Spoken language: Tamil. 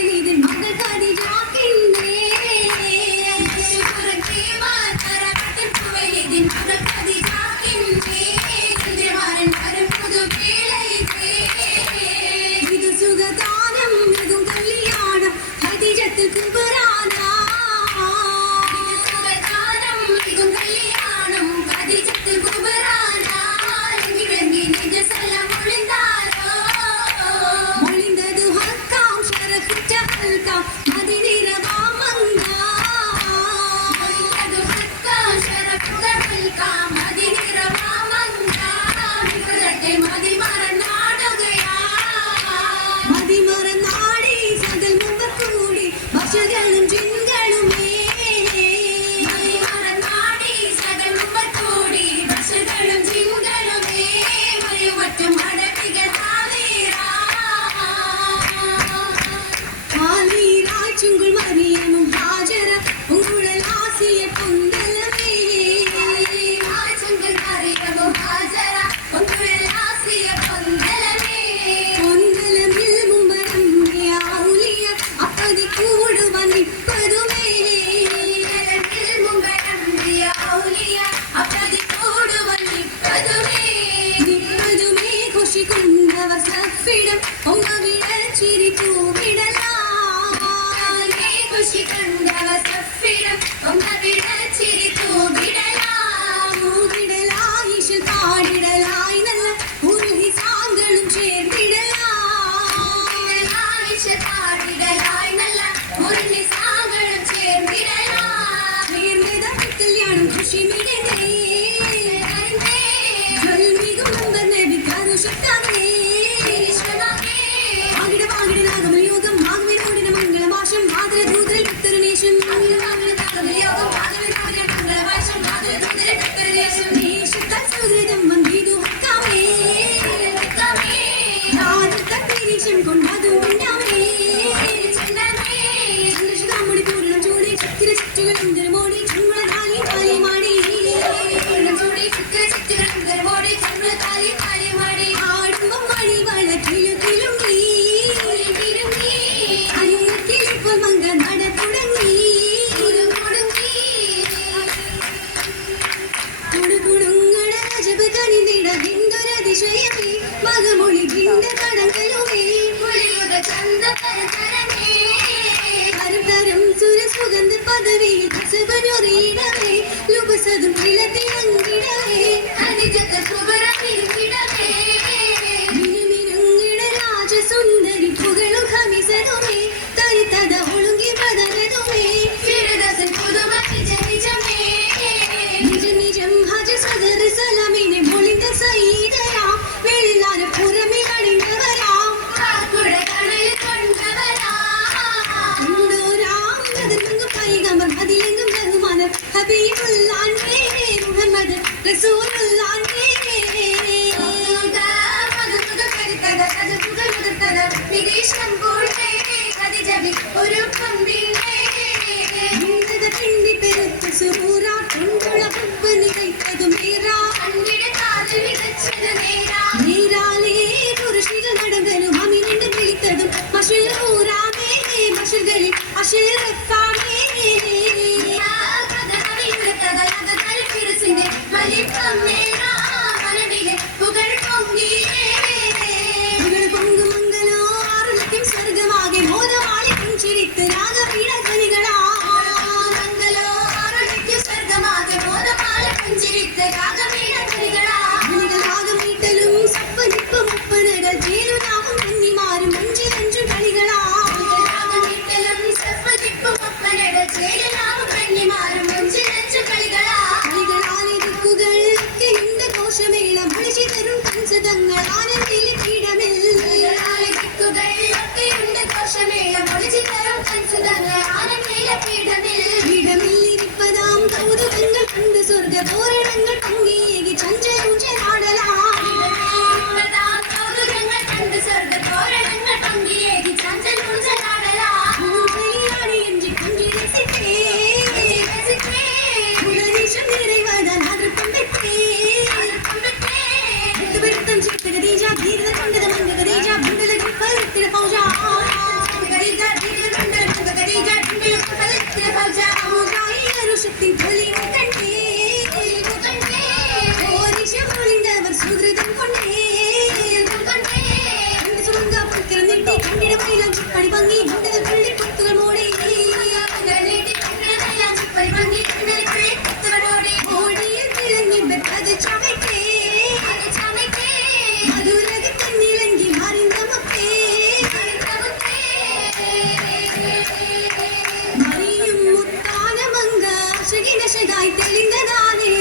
いいですね。ಖುಷಿ ಕಂಡವ ಸಫಿರ ಒಂದ ಬಿಡ ಮಾಧವಿ ಕಸುಬರು ನೀಡವೇ ಲುಬಸದು ಮಿಲತೆ ಅಂಗಿಡವೇ ಅನಿಜತ ಸ್ವಭ zoo அச்சமேளம் ஒழிச்சு தரும் அச்சுதங்க ஆனந்த இடமில் இருப்பதாம் கௌதுகங்கள் அந்த சொர்க்க தோரணம். ദശകിനശകായി തെളിഞ്ഞതാനേ